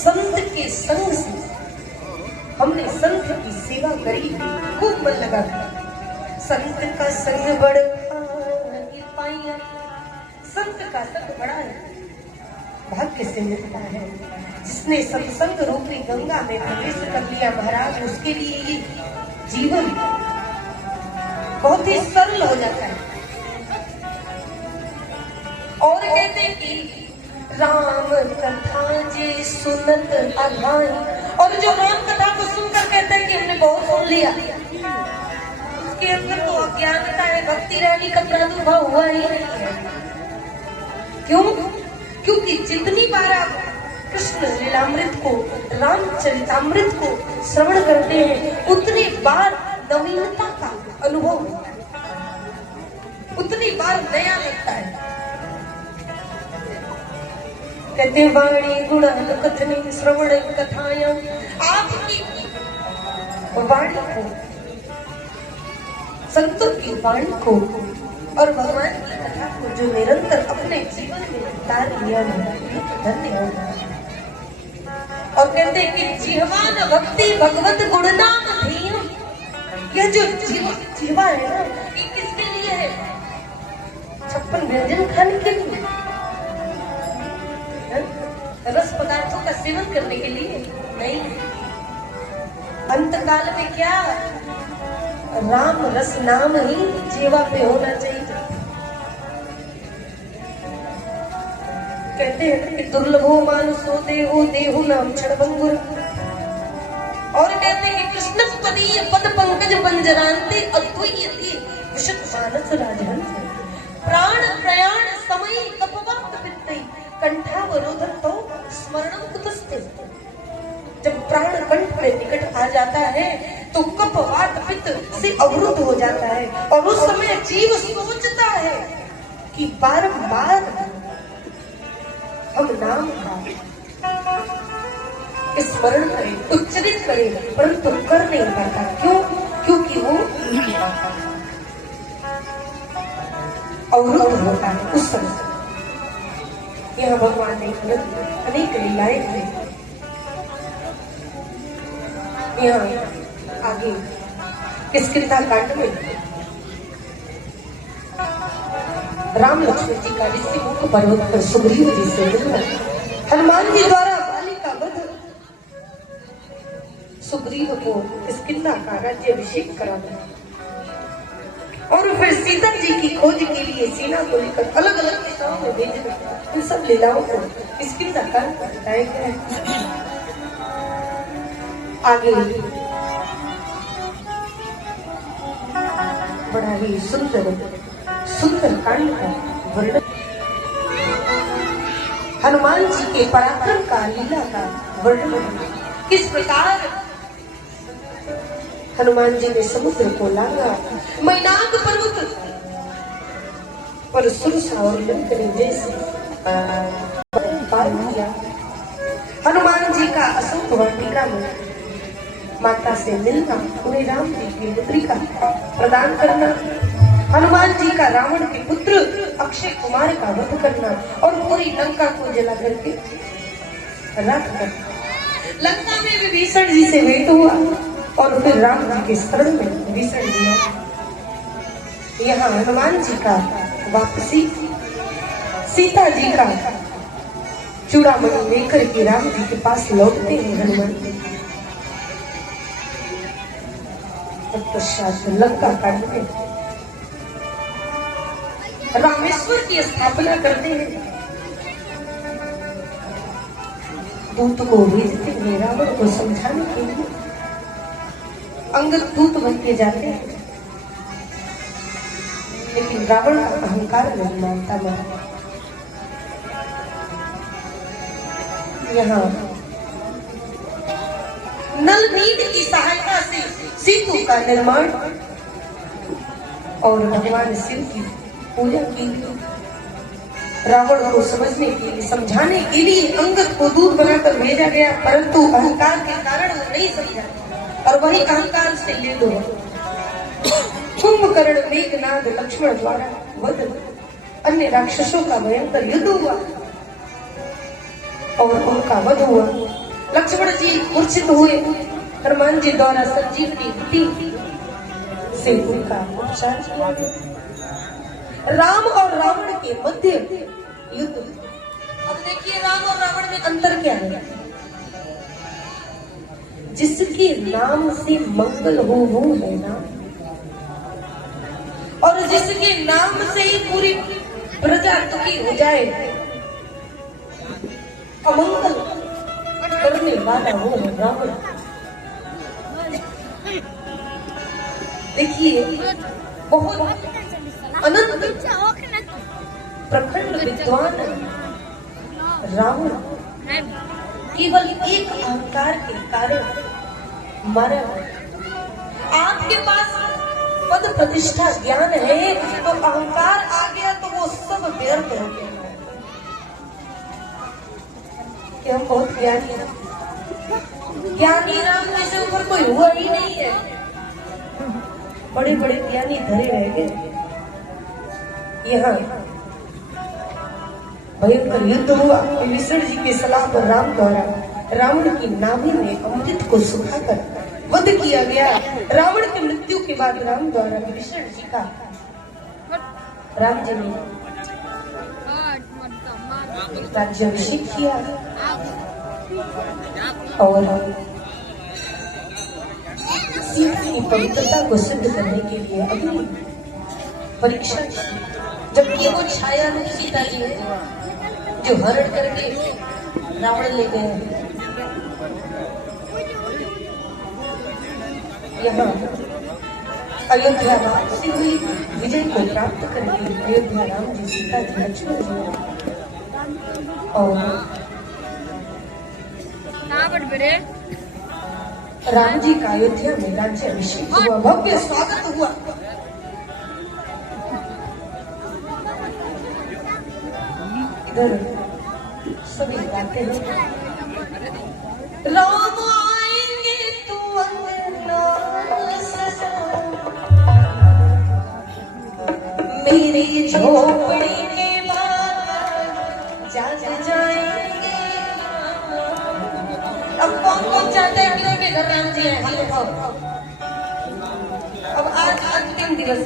संत के संग से हमने संत की सेवा करी, खूब मन लगा। संत का संग बड़ा पाया, संत का संग बड़ा भाग्य से मिलता है। जिसने सत्संग रूपी गंगा में प्रवेश कर लिया महाराज, उसके लिए ये जीवन बहुत ही सरल हो जाता है। और कहते कि राम कथा जे सुनत अघाई, और जो राम कथा को सुनकर कहता है कि हमने बहुत सुन लिया, उसके अंदर तो अज्ञानता है, भक्ति रानी का प्रादुर्भाव हुआ ही नहीं है। क्यों? क्योंकि जितनी बार आप कृष्ण लीलामृत को, रामचरितामृत को श्रवण करते हैं, उतनी बार नवीनता का अनुभव होता है, उतनी बार नया लगता है। कहते वाणी गुण कथनी श्रवण कथायां, आपकी वाणी को, संतों की वाणी को और भगवान की कथा को जो निरंतर अपने जीवन में उतार लिया धन्य होगा। और कहते हैं कि जीवान भक्ति भगवत गुणनाम धीम, यह जो जीवा है ना, ये किसके लिए है? 56 व्यंजन खाने के लिए, रस पदार्थों का सेवन करने के लिए नहीं। अंत काल में क्या राम रस नाम ही जीवा पे होना चाहिए। कहते हैं कि दुर्लभो मानुषो देहो देहु नाम क्षणभंगुर, और कहते हैं कि कृष्ण पदीय पद पंकज पंजरांते अद्वैय विशुद्ध मानस राजहंस, प्राण प्रयाण समय कपवात पित्तई कंठावरोधन तो स्मरणम कुतस्ते। जब प्राण कंठ में निकट आ जाता है तो कफ वात पित्त से अवरुद्ध हो जाता है, और उस समय जीव सोचता है कि बारंबार हम नाम का स्मरण करें, उच्चरित करें, परंतु कर नहीं पाता। क्यों? क्योंकि वो अवरुद्ध होता है उस समय। यहाँ भगवान ने अनेक लीलाएं की। यहाँ आगे किष्किंधा कांड में राम लक्ष्मण जी का ऋषि मुख पर्वत पर सुग्रीव जी से मिलना, हनुमान जी द्वारा बाली का वध, सुग्रीव को किष्किंधा का राज्याभिषेक कराना, और फिर सीता जी की खोज के लिए सेना को लेकर अलग अलग दिशाओं में भेजना, इन सब लीलाओं को किष्किंधा कांड में बताया गया है। आगे बड़ा ही सुंदर सुंदर कांड का वर्णन, हनुमान जी के पराक्रम का, लीला का वर्णन, किस प्रकार हनुमान जी ने समुद्र को लांगा, मैनाक पर्वत पर सुरसा और लंकनी जैसे पार किया, हनुमान जी का अशोक वाटिका में माता से मिलना, उन्हें राम जी की पुत्रिका प्रदान करना, हनुमान जी का रावण के पुत्र अक्षय कुमार का वध करना, और पूरी लंका को जला करके राख करना। लंका में विभीषण जी से भेंट हुआ, और फिर राम जी के शरण में विभीषण दिया। यहाँ हनुमान जी का वापसी, सीता जी का चूड़ामणि लेकर के राम जी के पास लौटते हैं हनुमान जी। तत्पश्चात लंका कांड में रामेश्वर की स्थापना करते हैं, दूत को भेजते हैं रावण को समझाने के लिए। अंगद दूत बन के जाते हैं, लेकिन रावण का अहंकार नहीं मानता मैं। यहाँ नल नीड की सहायता से सेतु का निर्माण और भगवान शिव की पूजा की। रावण को समझने के लिए, समझाने के लिए अंगद को दूत बनाकर भेजा गया, परंतु अहंकार के कारण वो नहीं समझा, और वही अहंकार से ले लो कुंभकर्ण मेघनाद लक्ष्मण द्वारा वध, अन्य राक्षसों का भयंकर युद्ध हुआ और उनका वध हुआ। लक्ष्मण जी मूर्छित हुए, हनुमान जी द्वारा संजीवनी दी से उनका उपचार किया गया। राम और रावण के मध्य युद्ध। अब देखिए राम और रावण में अंतर क्या है। जिसके नाम से मंगल हो वो है ना, और जिसके नाम से ही पूरी प्रजा दुखी हो जाए, अमंगल करने वाला वो है रावण। देखिए बहुत अनंत प्रखंड विद्वान रावण केवल एक अहंकार के कारण मारा। आपके पास पद प्रतिष्ठा ज्ञान है तो अहंकार आ गया तो वो सब व्यर्थ हो गया। कि हम बहुत ज्ञानी हैं, ज्ञानी राम जैसे ऊपर कोई हुआ ही नहीं है। बड़े बड़े ज्ञानी धरे रह गए। यहाँ भयंकर युद्ध हुआ। विभीषण जी की सलाह पर राम द्वारा रावण की नाभि में अमृत को सुखाकर वध किया गया। रावण की मृत्यु के बाद राम द्वारा विभीषण जी का राम जी ने राज्याभिषेक किया और सीता की पवित्रता को सिद्ध करने के लिए अग्नि परीक्षा की। जबकि वो छाया में सीता जी है जो हरण करके रावण ले गए। यहाँ अयोध्या वापसी हुई विजय को प्राप्त करके अयोध्या राम जी, सीता जी, लक्ष्मण जी और राम जी का अयोध्या में राज्याभिषेक हुआ। भव्य स्वागत हुआ। इधर सभी गाते हैं, राम आएंगे तो अंगना सजा, मेरी झोपड़ी के बाहर जाग जाएंगे। अब कौन चाहते हैं कि घर राम जी आए? अब आज अंतिम दिवस